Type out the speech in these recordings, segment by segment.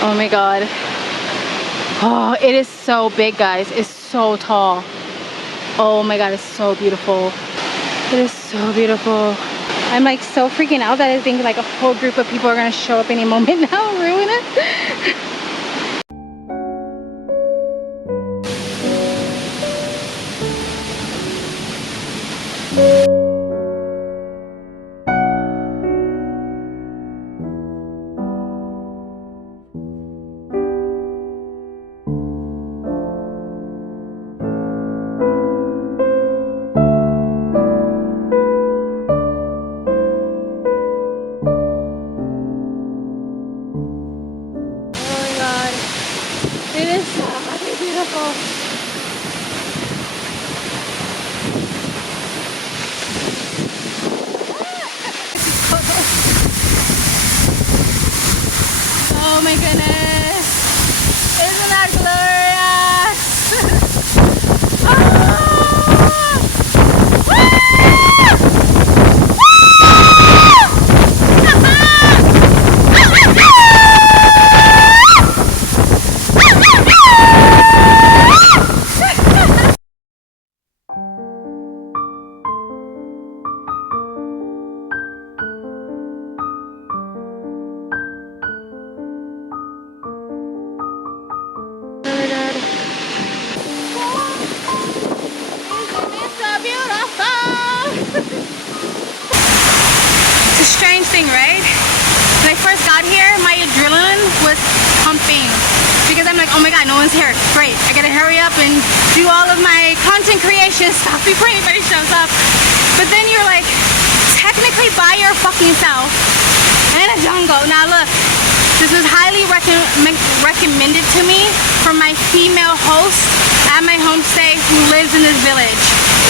Oh my god. Oh, it is so big, guys. It's so tall. Oh my god, it's so beautiful. It is so beautiful. I'm like so freaking out that I think like a whole group of people are gonna show up any moment now and ruin it. It is so fucking beautiful. Oh my goodness. Isn't that glorious? It's a strange thing, right? When I first got here, my adrenaline was pumping because I'm like, oh my god, no one's here. Great, I gotta hurry up and do all of my content creation stuff before anybody shows up. But then you're like, technically by your fucking self in a jungle. Now look, this was highly recommended to me from my female host at my homestay who lives in this village.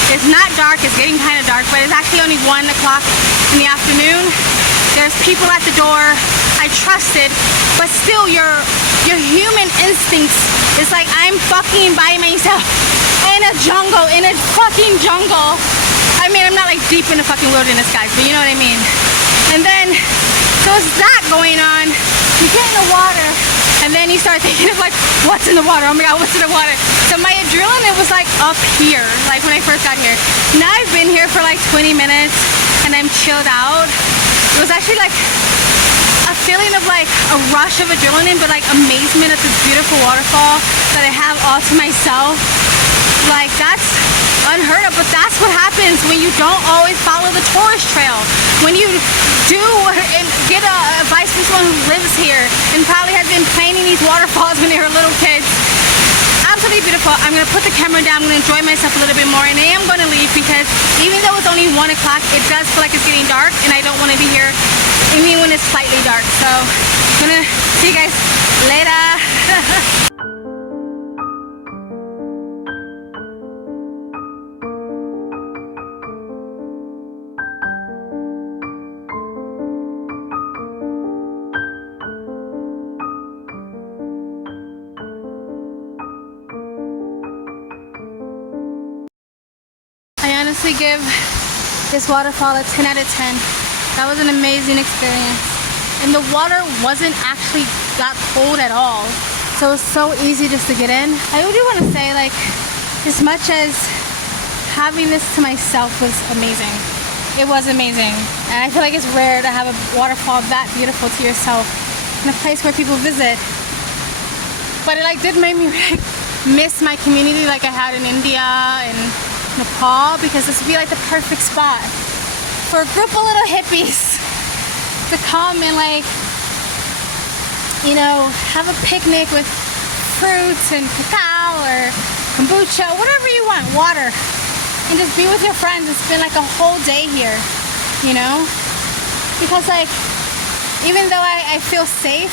It's not dark, it's getting kind of dark, but it's actually only 1 o'clock in the afternoon. There's people at the door. I trust it, but still your human instincts is like, I'm fucking by myself in a jungle, in a fucking jungle. I mean, I'm not like deep in the fucking wilderness, guys, but you know what I mean. And then, so it's that going on. You get in the water, and then you start thinking of like, what's in the water? Oh my god, what's in the water? So my adrenaline was like up here, like when I first got here. Now I've been here for like 20 minutes, and I'm chilled out. It was actually like a feeling of like a rush of adrenaline, but like amazement at this beautiful waterfall that I have all to myself. Like, that's unheard of, but that's what happens when you don't always follow the tourist trail. When you do and get advice from someone who lives here and probably has been painting these waterfalls when they were little kids. Absolutely beautiful. I'm gonna put the camera down. I'm gonna enjoy myself a little bit more, and I am gonna leave because even though it's only 1 o'clock, it does feel like it's getting dark, and I don't want to be here even when it's slightly dark. So I'm gonna see you guys later. I honestly give this waterfall a 10 out of 10. That was an amazing experience. And the water wasn't actually that cold at all. So it was so easy just to get in. I do want to say, like, as much as having this to myself was amazing. It was amazing. And I feel like it's rare to have a waterfall that beautiful to yourself in a place where people visit. But it like did make me miss my community like I had in India and Nepal, because this would be like the perfect spot for a group of little hippies to come and, like, you know, have a picnic with fruits and cacao or kombucha, whatever you want, water, and just be with your friends and spend like a whole day here, you know? Because, like, even though I feel safe,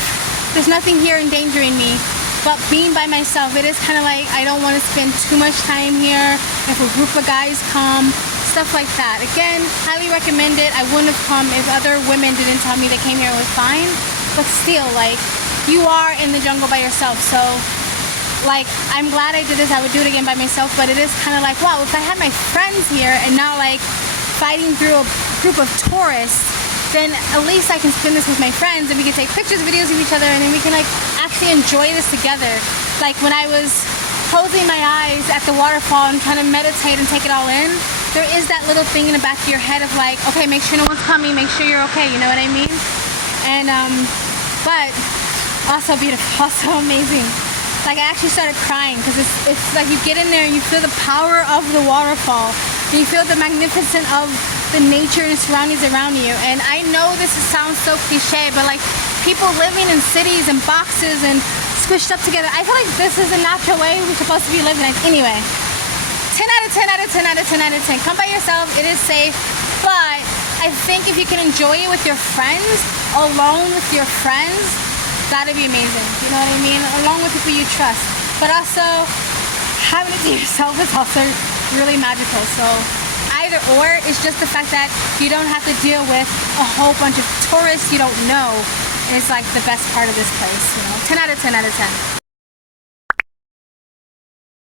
there's nothing here endangering me. But being by myself, it is kind of like I don't want to spend too much time here. If a group of guys come, stuff like that. Again, highly recommend it. I wouldn't have come if other women didn't tell me they came here and was fine. But still, like, you are in the jungle by yourself. So, like, I'm glad I did this. I would do it again by myself. But it is kind of like, wow, if I had my friends here and not like fighting through a group of tourists, then at least I can spend this with my friends and we can take pictures, videos of each other, and then we can like actually enjoy this together. Like when I was closing my eyes at the waterfall and trying to meditate and take it all in, there is that little thing in the back of your head of like, okay, make sure no one's coming, make sure you're okay, you know what I mean? And but also beautiful, also amazing. Like I actually started crying because it's like you get in there and you feel the power of the waterfall. And you feel the magnificence of the nature and surroundings around you. And I know this sounds so cliche, but like people living in cities and boxes and squished up together, I feel like this is a natural way we're supposed to be living. Like, anyway, 10 out of 10 out of 10 out of 10 out of 10. Come by yourself, it is safe, but I think if you can enjoy it with your friends, alone with your friends, that'd be amazing. You know what I mean? Along with people you trust. But also, having it to yourself is also really magical. So either or, it's just the fact that you don't have to deal with a whole bunch of tourists you don't know. Is like the best part of this place, you know. 10 out of 10 out of 10.